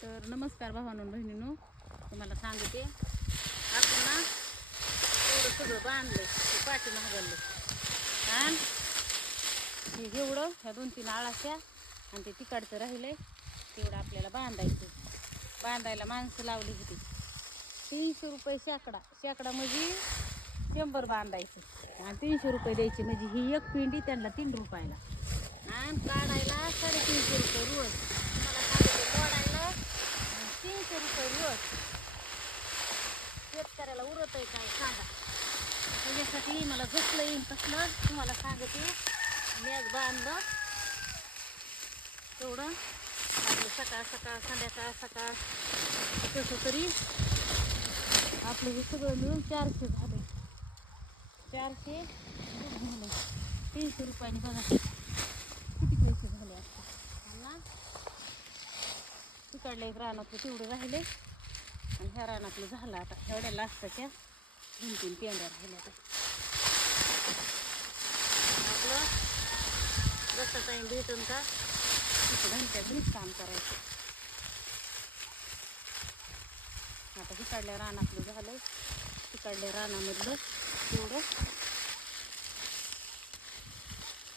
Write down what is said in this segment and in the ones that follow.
तर नमस्कार भावांनो बहिणींनो, तुम्हाला सांगते आपण ना एवढं सगळं बांधलंय ते पाठी महागललं आणि हे एवढं ह्या 2-3 आळाच्या आणि ते तिकडचं राहिलंय तेवढं आपल्याला बांधायला माणसं लावली होती 300 रुपये शेकडा म्हणजे 100 बांधायचं आणि 300 रुपये द्यायचे म्हणजे ही एक पिंडी त्यांना 3 रुपयाला आणि काढायला 350 रुपये रोज. तुम्हाला सांगितलं मोडायला 300 रुपये रोज. शेतकऱ्याला उरत आहे काय सांगा. त्याच्यासाठी मला झोपलं येईन कसलं तुम्हाला सांगते. मॅच बांधलं तेवढं आपलं सकाळ संध्याकाळ कसं तरी आपलं हे सगळं मिळून 400 झाले. 400 झाले 300 रुपयाने बघा किती पैसे झाले असते ना. तिकडलं एक रानातलं तेवढं राहिले आणि ह्या रानातलं झालं. आता एवढ्या लास्टच्या 2-3 पेंड्या राहिल्या. आपलं जसं टाईम भेटून का तिथं घंट्या घरीच काम करायचं. आता तिकडल्या रानातलं झालं, तिकडल्या रानामधलं तेवढं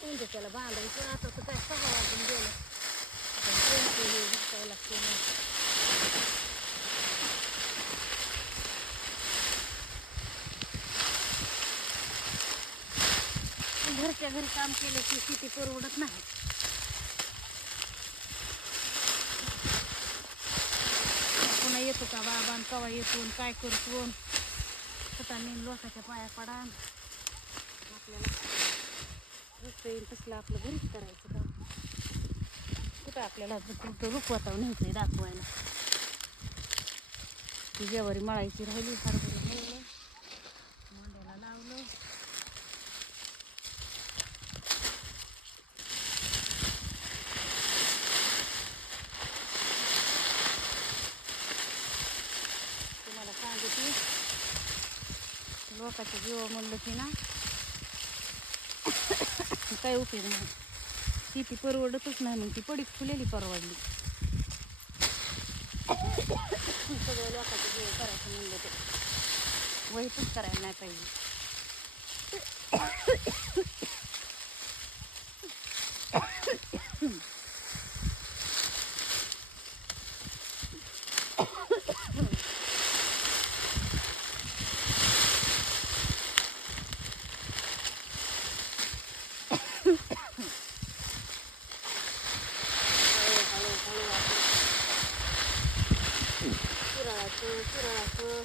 म्हणजे त्याला बांधायचं. आता तर काय 6 वाजून गेलं. हे घासायला लागते घरच्या घरी काम केलं की किती परवडत नाही. पुन्हा येतो का बाबा कवा येतो काय करतो स्वतः नेन लोकांच्या पाया पडा. आपल्याला रस्ते येईल तसलं आपलं घरीच करायचं काम. कुठं आपल्याला कुठं रुखवतावर न्यायचंय दाखवायला. ती ज्वारी मळायची राहिली, हरभरे मळलं, मोंड्याला लावलं. तुम्हाला सांगते लोकांच्या जीवा म्हणलं की ना काय उपयोग नाही. शेती परवडतच नाही मग ती पडीक फुलेली परवडली. सगळं लोकांचं जीव करायचं म्हणलं ते वहीतच करायला नाही पाहिजे. हळूहळू चिराळाचं